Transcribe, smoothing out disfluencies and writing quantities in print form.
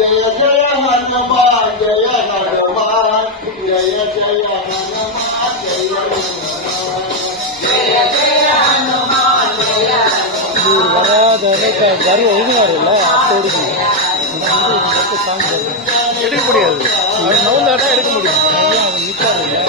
जय जय हनुमान जय हनुमान जय जय हनुमान जय हनुमान வராத வரி ஒழுங்குவாருல்ல அப்போ எடுக்க முடியாது அவர் நவுந்தாட்டா எடுக்க முடியும் அவன் நிற்காது இல்லை